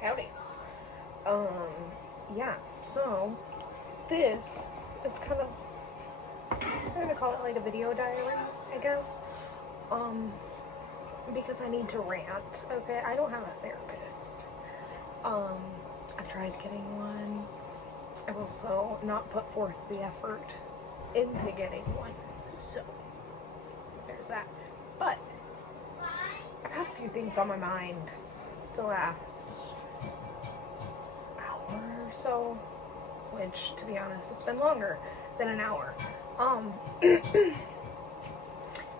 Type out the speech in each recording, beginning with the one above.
Howdy. Yeah, so this is kind of, I'm gonna call it like a video diary, I guess. Because I need to rant, okay? I don't have a therapist. I've tried getting one. I've also not put forth the effort into getting one. So, there's that. But, I've had a few things on my mind the last hour or so, which, to be honest, it's been longer than an hour.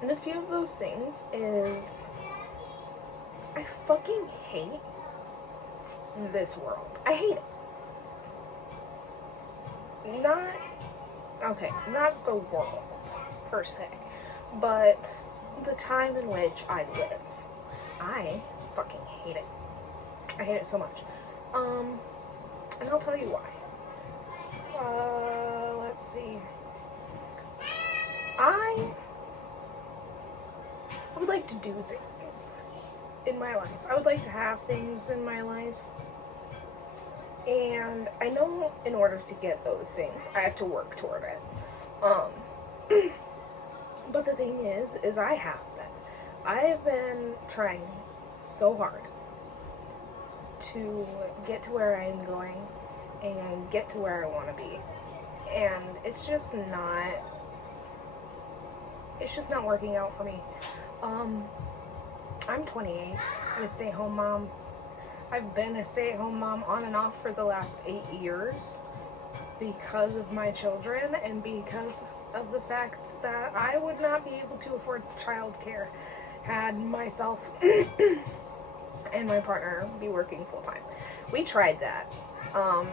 And a few of those things is, I fucking hate this world. I hate it. Not the world, per se, but the time in which I live. I fucking hate it. I hate it so much. And I'll tell you why. Let's see. I would like to do things in my life. I would like to have things in my life. And I know in order to get those things, I have to work toward it. But the thing is I have been. I've been trying so hard to get to where I'm going and get to where I want to be. And it's just not working out for me. I'm 28. I'm a stay-at-home mom. I've been a stay-at-home mom on and off for the last 8 years because of my children and because of the fact that I would not be able to afford childcare had myself and my partner be working full-time. We tried that. I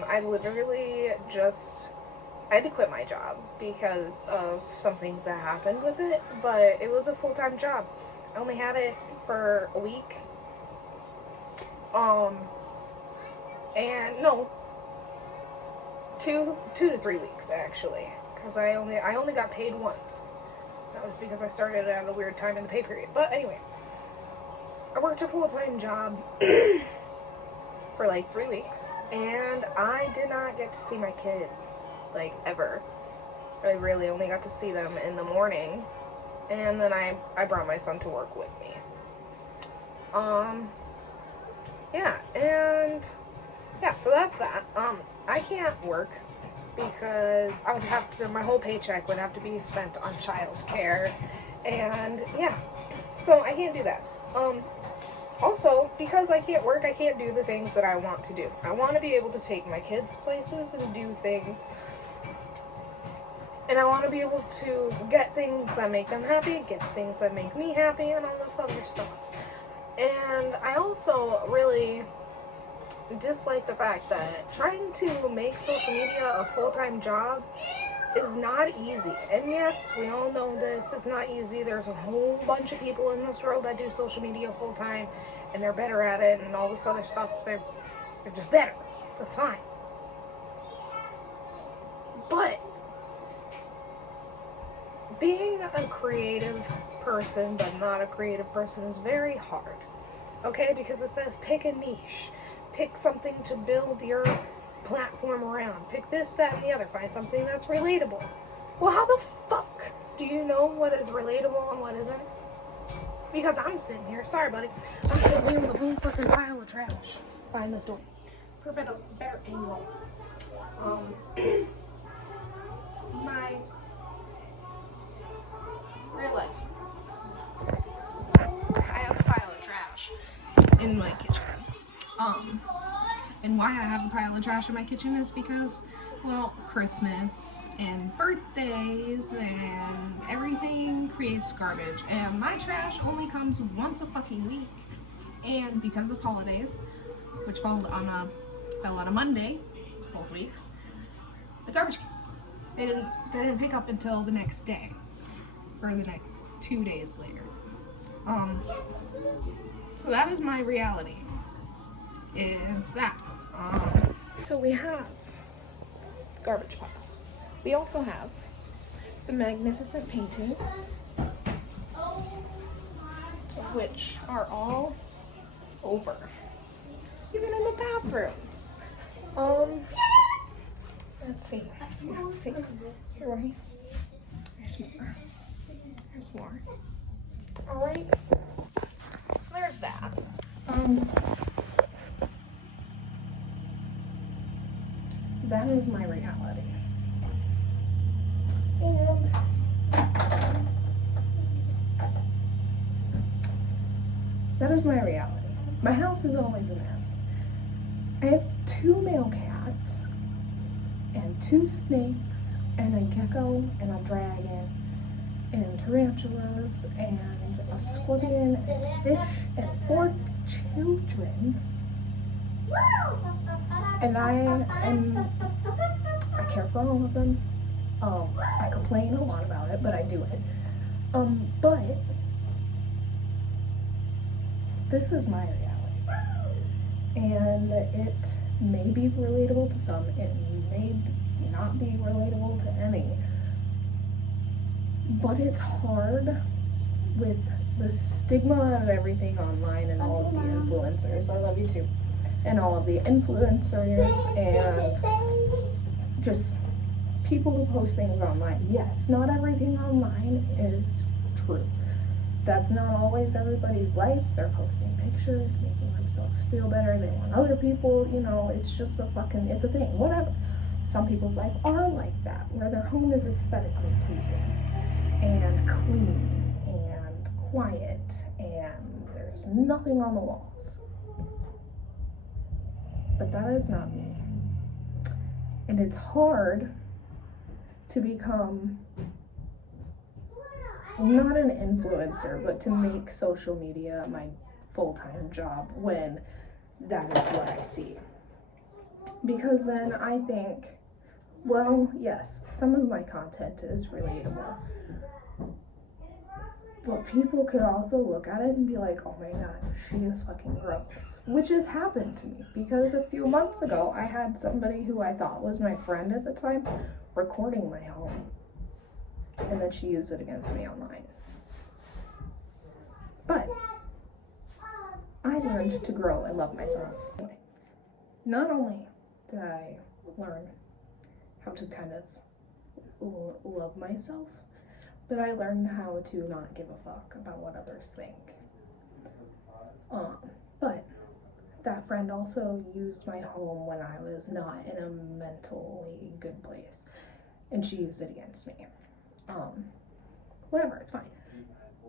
had to quit my job because of some things that happened with it, but it was a full-time job. I only had it for a week. And no, 2 to 3 weeks actually, because I only got paid once. That was because I started at a weird time in the pay period. But anyway, I worked a full-time job for like 3 weeks, and I did not get to see my kids, like, ever. I really only got to see them in the morning, and then I brought my son to work with me. So that's that. I can't work because I would have to, my whole paycheck would have to be spent on childcare, and yeah, so I can't do that. Also, because I can't work, I can't do the things that I want to do. I want to be able to take my kids places and do things, and I want to be able to get things that make them happy, get things that make me happy, and all this other stuff. And I also really dislike the fact that trying to make social media a full-time job is not easy. And yes, we all know this, it's not easy. There's a whole bunch of people in this world that do social media full-time, and they're better at it, and all this other stuff. They're just better. That's fine. But being a creative person but not a creative person is very hard. Okay, because it says pick a niche. Pick something to build your platform around. Pick this, that, and the other. Find something that's relatable. Well, how the fuck do you know what is relatable and what isn't? Because I'm sitting here. Sorry, buddy. I'm sitting here with a whole fucking pile of trash behind this door. For a better angle. My real life. I have a pile of trash in my kitchen. And why I have a pile of trash in my kitchen is because, well, Christmas and birthdays and everything creates garbage. And my trash only comes once a fucking week. And because of holidays, which fell on a Monday, both weeks, the garbage they didn't pick up until the next day, or the next 2 days later. So that is my reality. Is that. So we have the garbage pile. We also have the magnificent paintings, of which are all over. Even in the bathrooms. Let's see. See, here, right? There's more. There's more. All right. So there's that. That is my reality. And that is my reality. My house is always a mess. I have 2 male cats and 2 snakes and a gecko and a dragon and tarantulas and a scorpion and fish and 4 children. And I care for all of them. I complain a lot about it, but I do it. But this is my reality. And it may be relatable to some, it may not be relatable to any. But it's hard with the stigma of everything online and all of the influencers. I love you too. And all of the influencers and just people who post things online. Yes, not everything online is true. That's not always everybody's life. They're posting pictures, making themselves feel better. They want other people, you know, it's just it's a thing, whatever. Some people's life are like that, where their home is aesthetically pleasing and clean and quiet and there's nothing on the walls. But that is not me. And it's hard to become not an influencer, but to make social media my full-time job when that is what I see. Because then I think, well, yes, some of my content is relatable. But people could also look at it and be like, oh my god, she is fucking gross. Which has happened to me, because a few months ago, I had somebody who I thought was my friend at the time recording my home. And then she used it against me online. But I learned to grow and love myself. Not only did I learn how to kind of love myself, but I learned how to not give a fuck about what others think. But that friend also used my home when I was not in a mentally good place, and she used it against me. Whatever, it's fine.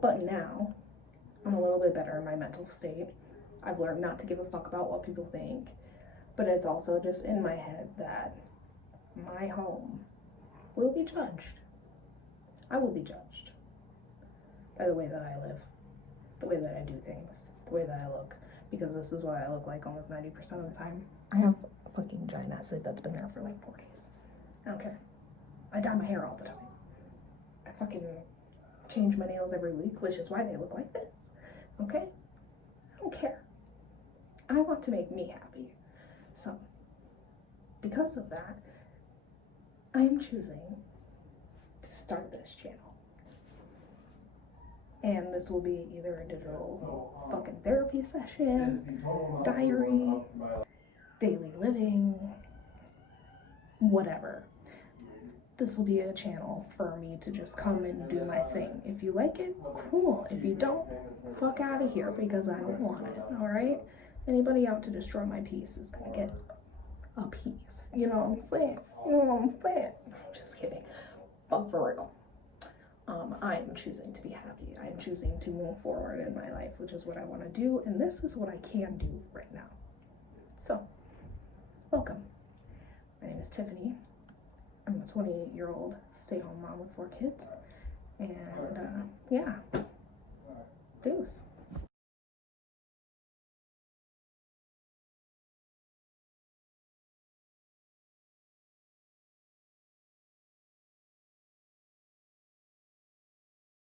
But now, I'm a little bit better in my mental state. I've learned not to give a fuck about what people think, but it's also just in my head that my home will be judged. I will be judged by the way that I live, the way that I do things, the way that I look, because this is what I look like almost 90% of the time. I have a fucking giant acid that's been there for like 4 days. I don't care. I dye my hair all the time. I fucking change my nails every week, which is why they look like this. Okay? I don't care. I want to make me happy. So, because of that, I am choosing to start this channel. And this will be either a digital fucking therapy session, diary, daily living, whatever. This will be a channel for me to just come and do my thing. If you like it, cool. If you don't, fuck out of here, because I don't want it, alright? Anybody out to destroy my peace is gonna get a piece. You know what I'm saying? You know what I'm saying? I'm just kidding. But for real, I am choosing to be happy. I am choosing to move forward in my life, which is what I want to do, and this is what I can do right now. So, welcome. My name is Tiffany. I'm a 28-year-old stay-home mom with 4 kids, and yeah, deuce.